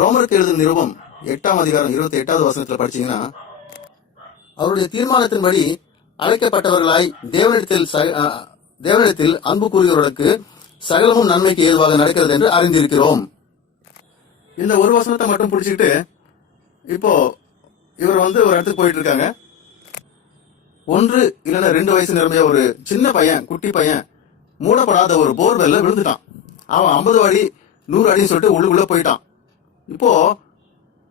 ரோமருக்கு எழுதும் நிருபம் 8ஆம் அதிகாரம் 28வது வசனத்துல படிச்சீங்கன்னா, அவருடைய தீர்மானத்தின்படி அழைக்கப்பட்டவர்களாய் தேவனிடத்தில் அன்பு கூறுகிறவர்களுக்கு சகலமும் நன்மைக்கு ஏதுவாக நடக்கிறது என்று அறிந்திருக்கிறோம். இந்த ஒரு வசனத்தை மட்டும் பிடிச்சிட்டு இப்போ இவர் ஒரு இடத்துக்கு போயிட்டு இருக்காங்க. 1 இல்லைன்னா 2 வயசு நிரம்பிய ஒரு சின்ன பையன், குட்டி பையன், மூடப்படாத ஒரு போர்வெல்ல விழுந்துட்டான். அவன் 50 அடி 100 அடின்னு சொல்லிட்டு உள்ளுக்குள்ள போயிட்டான். இப்போ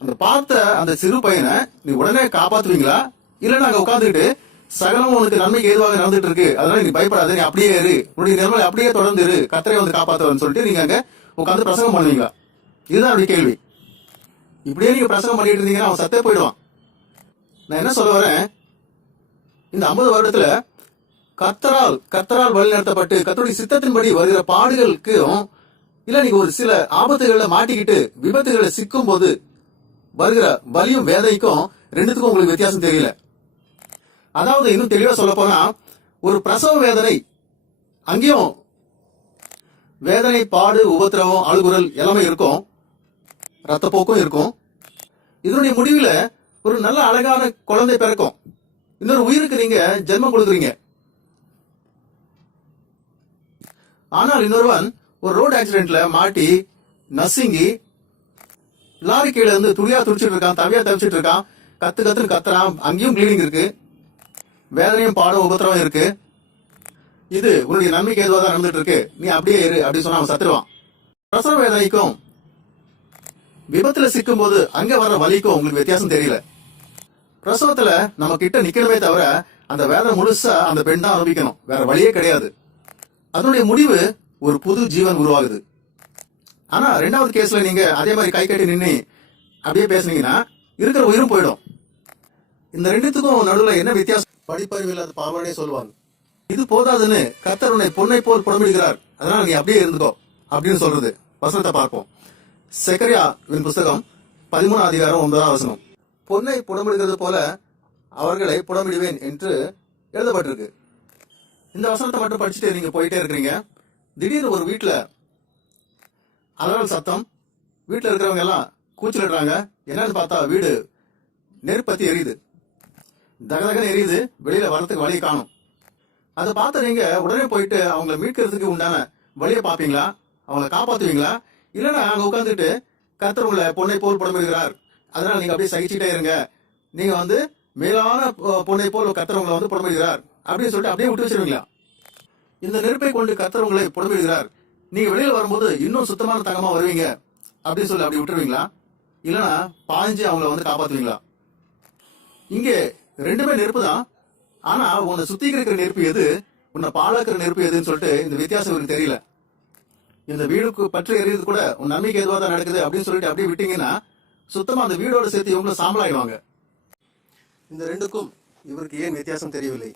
அந்த பார்த்த அந்த சிறு பையனை நீ உடனே காப்பாத்துவீங்களா, இல்லைன்னா அங்க உட்காந்துக்கிட்டு சகலம் உனக்கு நன்மைக்கு ஏதுவாக நடந்துட்டு இருக்கு, அதனால நீ பயப்படாத, நீ அப்படியே இரு, உன்னுடைய நிலைமை அப்படியே தொடர்ந்து இரு, கர்த்தரை காப்பாத்துவான்னு சொல்லிட்டு நீங்க அங்க உட்காந்து பிரசங்கம் பண்ணுவீங்களா? இதுதான் அப்படி கேள்வி. இப்படியே நீங்க பிரசங்கம் பண்ணிட்டு இருந்தீங்கன்னா அவன் சத்தே போயிடுவான். நான் என்ன சொல்ல வரேன், இந்த 50 வருடத்துல கர்த்தரால் வழிநடத்தப்பட்டு கர்த்தருடைய சித்தத்தின்படி வருகிற பாடுகளுக்கும், இல்ல நீங்க ஒரு சில ஆபத்துகள்ல மாட்டிக்கிட்டு விபத்துகளை சிக்கும் போது வருகிற வலியும் வேதைக்கும் ரெண்டுத்துக்கும் உங்களுக்கு வித்தியாசம் தெரியல. அதாவது இன்னும் தெளிவா சொல்ல போனா, ஒரு பிரசவ வேதனை, அங்கேயும் வேதனை, பாடு, உபத்திரவம், அழுகுரல் எல்லாமே இருக்கும், ரத்தப்போக்கும் இருக்கும். இதனுடைய முடிவுல ஒரு நல்ல அழகான குழந்தை பிறக்கும், இன்னொரு உயிருக்கு நீங்க ஜென்மம் கொடுக்குறீங்க. ஆனால் இன்னொருவன் ஒரு ரோடு ஆக்சிடென்ட்ல மாட்டி நசுங்கி லாரி கீழே இருந்து துடியா துடிச்சிட்டு இருக்கான், தவியா தவிச்சிட்டு இருக்கான், கத்துன்னு கத்துறான், அங்கேயும் கிளீனிங் இருக்கு, வேதனையும் பாடம் உபத்திரவம் இருக்கு. இது உன்னுடைய நன்மைக்கு ஏதுவாக தான் நடந்துட்டு இருக்கு, நீ அப்படியே இரு அப்படின்னு சொன்னா அவன் சத்துருவான். பிரசவ வேதனைக்கும் விபத்துல சிக்கும் போது அங்க வர்ற வலிக்கும் உங்களுக்கு வித்தியாசம் தெரியல. பிரசவத்துல நம்ம கிட்ட நிக்கணுமே தவிர அந்த வேதனை முழுசா அந்த பெண் தான் அனுபவிக்கணும், வேற வழியே கிடையாது. அதனுடைய முடிவு ஒரு புது ஜீவன் உருவாகுது. ஆனா 2வது கேஸ்ல நீங்க அதே மாதிரி கை கட்டி நின்று அப்படியே பேசுனீங்கன்னா இருக்கிற உயிரும் போயிடும். இந்த ரெண்டுத்துக்கும் நடுவுல என்ன வித்தியாசம்? படிப்பறிவு இல்லாத பாவனே சொல்லுவாங்க. இது போதாதுன்னு கர்த்தர் உன்னை பொன்னை போல் புடமிடுகிறார், அதனால நீ அப்படியே இருந்துக்கோ அப்படின்னு சொல்றது. வசனத்தை பார்ப்போம். செக்கரியாவின் புஸ்தகம் 13ஆம் அதிகாரம் 9ஆம் வசனம். பொன்னை புடமிடுகிறது போல அவர்களை புடமிடுவேன் என்று எழுதப்பட்டிருக்கு. இந்த வசனத்தை மட்டும் படிச்சுட்டு நீங்க போயிட்டே இருக்கிறீங்க. திடீர்னு ஒரு வீட்டுல அலறல் சத்தம், வீட்டுல இருக்கிறவங்க எல்லாம் கூச்சலிடுறாங்க. என்னன்னு பார்த்தா வீடு நெருப்பத்தி எரியுது, தகதகன்னு எரியுது, வெளியில வரத்துக்கு வழியை காணும். அதை பார்த்து நீங்க உடனே போயிட்டு அவங்களை மீட்கிறதுக்கு உண்டான வழியை பார்ப்பீங்களா, அவங்களை காப்பாத்துவீங்களா, இல்லைன்னா அங்க உட்காந்துட்டு கர்த்தர் உங்களை பொன்னை போல் புடமிடுகிறார், அதனால நீங்க அப்படியே சகிச்சுட்டே இருங்க, நீங்க மேலான பொன்னை போல் கர்த்தர் உங்களை புடமிடுகிறார் அப்படின்னு சொல்லிட்டு அப்படியே விட்டு வச்சிருவீங்களா? இந்த நெருப்பை கொண்டு கர்த்தர் உங்களை புடமிடுகிறார், நீங்க வெளியில வரும்போது இன்னும் சுத்தமான தங்கமா வருவீங்க அப்படின்னு சொல்லி அப்படி விட்டுருவீங்களா, இல்லைன்னா பாய்ஞ்சு அவங்களை காப்பாத்துவீங்களா? இங்கே ரெண்டுமே நெருப்பு தான். ஆனா உன்னை சுத்திகரிக்கிற நெருப்பு எது, உன்னை பாழாக்கிற நெருப்பு எதுன்னு சொல்லிட்டு இந்த வித்தியாசம் எனக்கு தெரியல. இந்த வீடுக்கு பற்றி எறியது கூட உன் நன்மைக்கு எதுவாக தான் நடக்குது அப்படின்னு சொல்லிட்டு அப்படியே விட்டீங்கன்னா சுத்தமா அந்த வீடோட சேர்த்து இவங்களும் சாம்பலாயிடுவாங்க. இந்த ரெண்டுக்கும் இவருக்கு ஏன் வித்தியாசம் தெரியவில்லை?